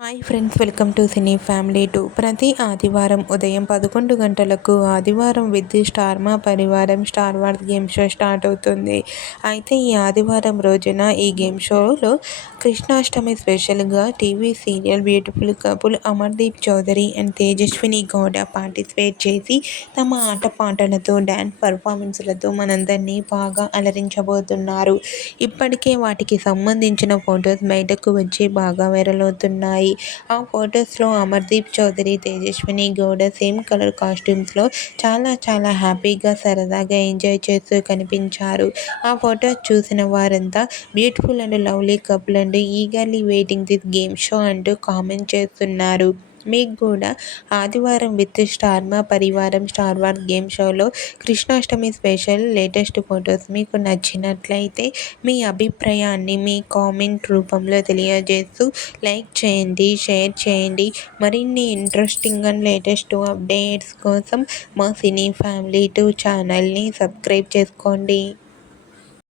Hi friends welcome to cine family two. ప్రతి ఆదివారం ఉదయం పదకొండు గంటలకు ఆదివారం with star Maa Parivaram star wars game show start అవుతుంది. అయితే ఈ ఆదివారం రోజున ఈ గేమ్ షోలో కృష్ణాష్టమి స్పెషల్గా TV serial beautiful couple Amardeep Chowdary and Tejaswini Gowda participate చేసి తమ ఆటపాటలతో డ్యాన్స్ పర్ఫార్మెన్స్లతో మనందరినీ బాగా అలరించబోతున్నారు. ఇప్పటికే వాటికి సంబంధించిన ఫొటోస్ బయటకు వచ్చి బాగా వైరల్ అవుతున్నాయి. ఆ ఫొటోస్లో అమర్దీప్ చౌదరి తేజస్విని గౌడ సేమ్ కలర్ కాస్ట్యూమ్స్లో చాలా చాలా హ్యాపీగా సరదాగా ఎంజాయ్ చేస్తూ కనిపించారు. ఆ ఫొటోస్ చూసిన వారంతా beautiful and lovely couple and eagerly waiting this game show అంటూ కామెంట్ చేస్తున్నారు. మీకు కూడా ఆదివారం with star Maa Parivaram star war game షోలో కృష్ణాష్టమి స్పెషల్ లేటెస్ట్ ఫొటోస్ మీకు నచ్చినట్లయితే మీ అభిప్రాయాన్ని మీ కామెంట్ రూపంలో తెలియజేస్తూ లైక్ చేయండి షేర్ చేయండి. మరిన్ని ఇంట్రెస్టింగ్ అండ్ లేటెస్ట్ అప్డేట్స్ కోసం మా సినీ ఫ్యామిలీ టూ ఛానల్ని సబ్స్క్రైబ్ చేసుకోండి.